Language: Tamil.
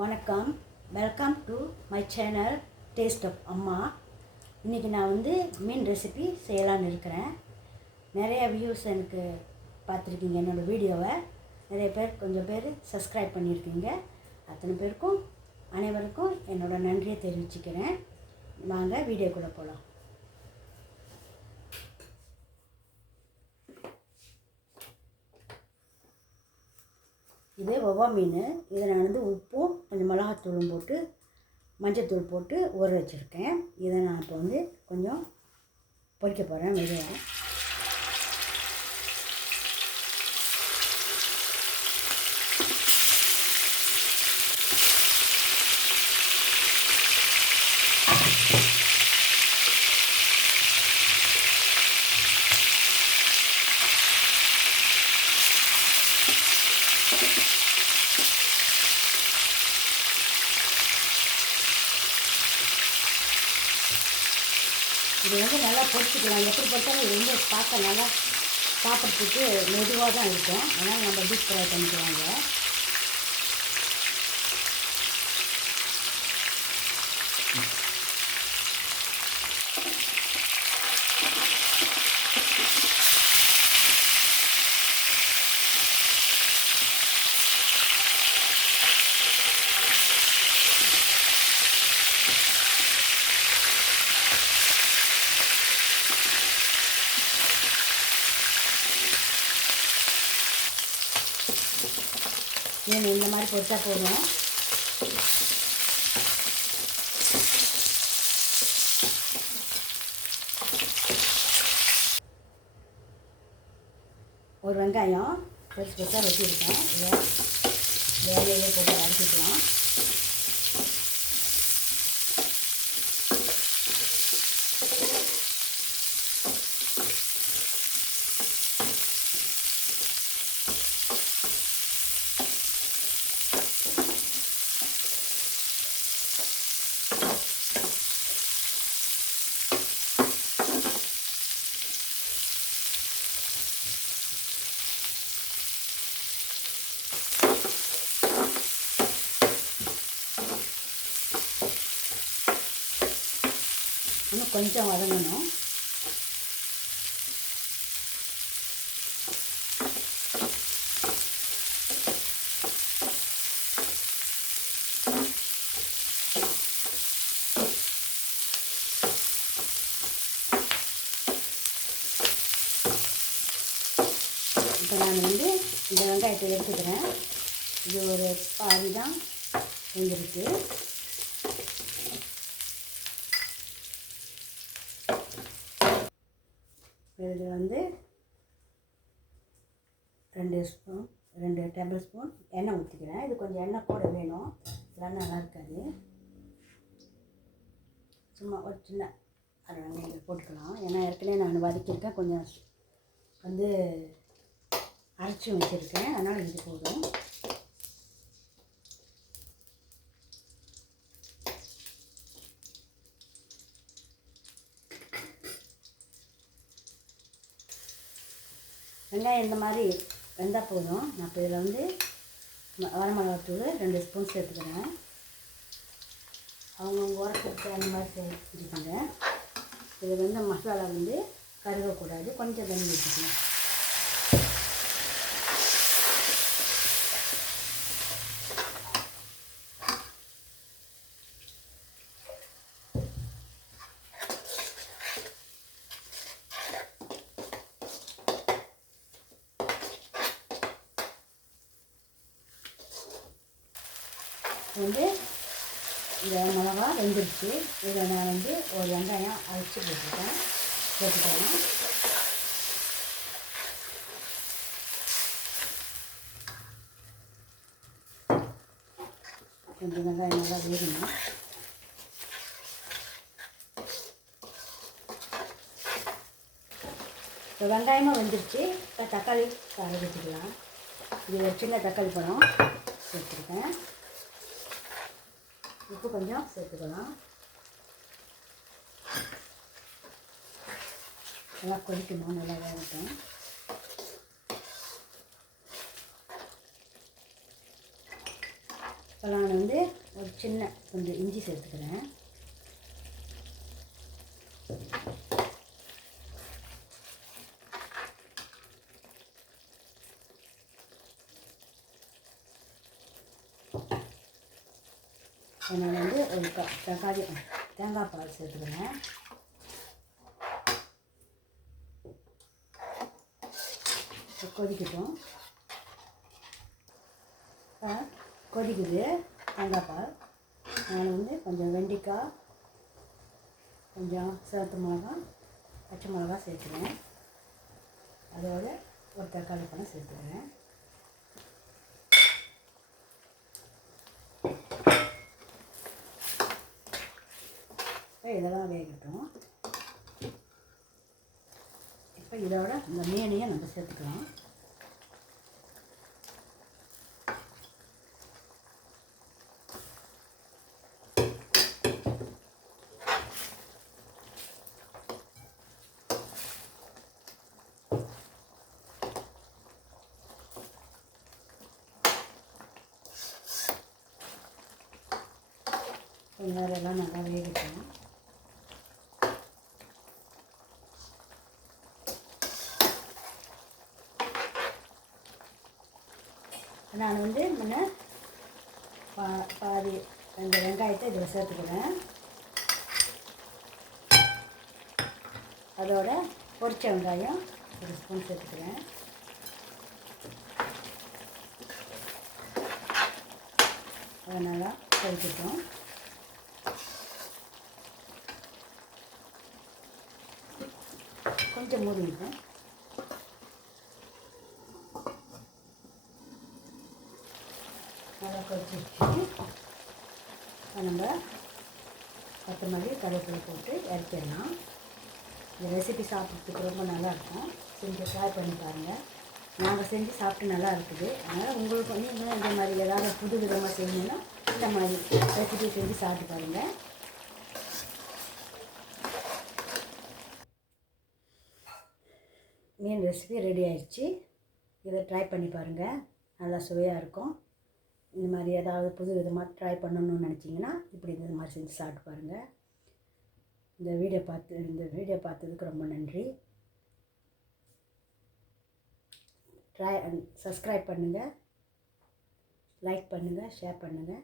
வணக்கம், welcome to my channel taste of Amma. இன்றைக்கி நான் வந்து மீன் ரெசிபி செய்யலான்னு இருக்கிறேன். நிறைய வியூஸ் எனக்கு பார்த்துருக்கீங்க என்னோடய வீடியோவை. நிறைய பேர் கொஞ்சம் பேர் சப்ஸ்கிரைப் பண்ணியிருக்கீங்க. அத்தனை பேருக்கும் அனைவருக்கும் என்னோடய நன்றியை தெரிவிச்சுக்கிறேன். வாங்க வீடியோக்குள்ளே போகலாம். இது வவ்வா மீன். இதை நான் வந்து உப்பும் கொஞ்சம் மிளகாத்தூளும் போட்டு மஞ்சத்தூள் போட்டு ஊற வச்சுருக்கேன். இதை நான் இப்போ வந்து கொஞ்சம் பொரிக்க போகிறேன் மெதுவாக. இது வந்து நல்லா பொரிச்சிக்கலாம். எப்படி பொறுத்தாலும் இது வந்து பார்க்க நல்லா சாப்பிட்றதுக்கு மெதுவாக தான் இருக்கும். அதனால் நம்ம டீப் ஃப்ரை பண்ணிக்கிறாங்க. மீன் இந்த மாதிரி பொரிச்சா போதும். ஒரு வெங்காயம் பெருசு பெருசாக வெட்டியிருக்கேன். இதை வேலையிலே போட்டு அரைச்சிக்கலாம். இன்னும் கொஞ்சம் வதங்கணும். இப்போ நான் வந்து இந்த வெங்காயத்தை எடுத்துக்கிறேன். இது ஒரு பாதி தான் வெந்திருக்கு. இது வந்து 2 டேபிள் ஸ்பூன் எண்ணெய் ஊற்றிக்கிறேன். இது கொஞ்சம் எண்ணெய் கூட வேணும், இல்லைன்னா நல்லா இருக்காது. சும்மா ஒரு சின்ன அரை வெங்காயம் போட்டுக்கலாம். ஏன்னா ஏற்கனவே நான் வதக்கியிருக்கேன், கொஞ்சம் வந்து அரைச்சி வச்சுருக்கேன், அதனால் இது போதும். வெங்காயம் இந்த மாதிரி வெந்தால் போதும். நான் இப்போ இதில் வந்து வரமிளகாத்தூள் 2 ஸ்பூன் சேர்த்துக்கிறேன். அவங்கவுங்க உரத்துக்கு அந்த மாதிரி செஞ்சுக்கோங்க. இது வந்து மசாலா வந்து கருகக்கூடாது, கொஞ்சம் தண்ணி வச்சுக்கணும். வந்து இந்த மிளகா வெந்துருச்சு. இதை நான் வந்து ஒரு வெங்காயம் அரைச்சி போட்டுக்கலாம். கொஞ்சம் வெங்காயம் நல்லா வேகணும். இப்போ வெங்காயமாக வெந்துருச்சு. இப்போ தக்காளி அரைச்சி வச்சுக்கலாம். இது ஒரு சின்ன தக்காளி பழம் சேர்த்துருக்கேன். உப்பு கொஞ்சம் சேர்த்துக்கலாம். நல்லா கொதிக்கணும், நல்லா வேகட்டும். இப்போ நான் வந்து ஒரு சின்ன கொஞ்சம் இஞ்சி சேர்த்துக்கிறேன். நான் வந்து ஒரு தேங்காய் பால் சேர்த்துக்கிறேன். கொதிக்கட்டும். கொதிக்குது தேங்காய் பால். நான் வந்து கொஞ்சம் வெண்டைக்காய், கொஞ்சம் சிவப்பு மிளகா, பச்சை மிளகா சேர்த்துக்கிறேன். அதோட ஒரு தக்காளி பழம் சேர்த்துக்கிறேன். இதெல்லாம் வேகட்டும். இப்போ இதோட இந்த மீனையும் நம்ம சேர்த்துக்கலாம். கொஞ்ச நேரம் எல்லாம் நல்லா வேகட்டும். நான் வந்து முன்ன பாதி அந்த வெங்காயத்தை இதில் சேர்த்துக்கிறேன். அதோட பொரிச்ச வெங்காயம் ஒரு ஸ்பூன் சேர்த்துக்கிறேன். அதை நல்லா பொரிச்சிட்டோம். கொஞ்சம் மூடிட்டேன். நல்லா கொதிச்சிருச்சு. நம்ம கொத்தமல்லி கருவேப்பிலை போட்டு இறக்கிடலாம். இந்த ரெசிபி சாப்பிட்றதுக்கு ரொம்ப நல்லாயிருக்கும். செஞ்சு ட்ரை பண்ணி பாருங்கள். நாங்கள் செஞ்சு சாப்பிட்டு நல்லா இருக்குது. அதனால் உங்களுக்கு நீங்களும் இந்த மாதிரி ஏதாவது புது விதமாக செய்யணுன்னா இந்த மாதிரி ரெசிபி செஞ்சு சாப்பிட்டு பாருங்கள். மீன் ரெசிபி ரெடி ஆயிடுச்சு. இதை ட்ரை பண்ணி பாருங்கள். நல்லா சுவையாக இருக்கும். இந்த மாதிரி ஏதாவது புது விதமாக ட்ரை பண்ணணும்னு நினச்சிங்கன்னா இப்படி இந்த மாதிரி செஞ்சு சாப்பிட்டு பாருங்கள். இந்த வீடியோ பார்த்ததுக்கு ரொம்ப நன்றி. சப்ஸ்கிரைப் பண்ணுங்கள், லைக் பண்ணுங்கள், ஷேர் பண்ணுங்கள்.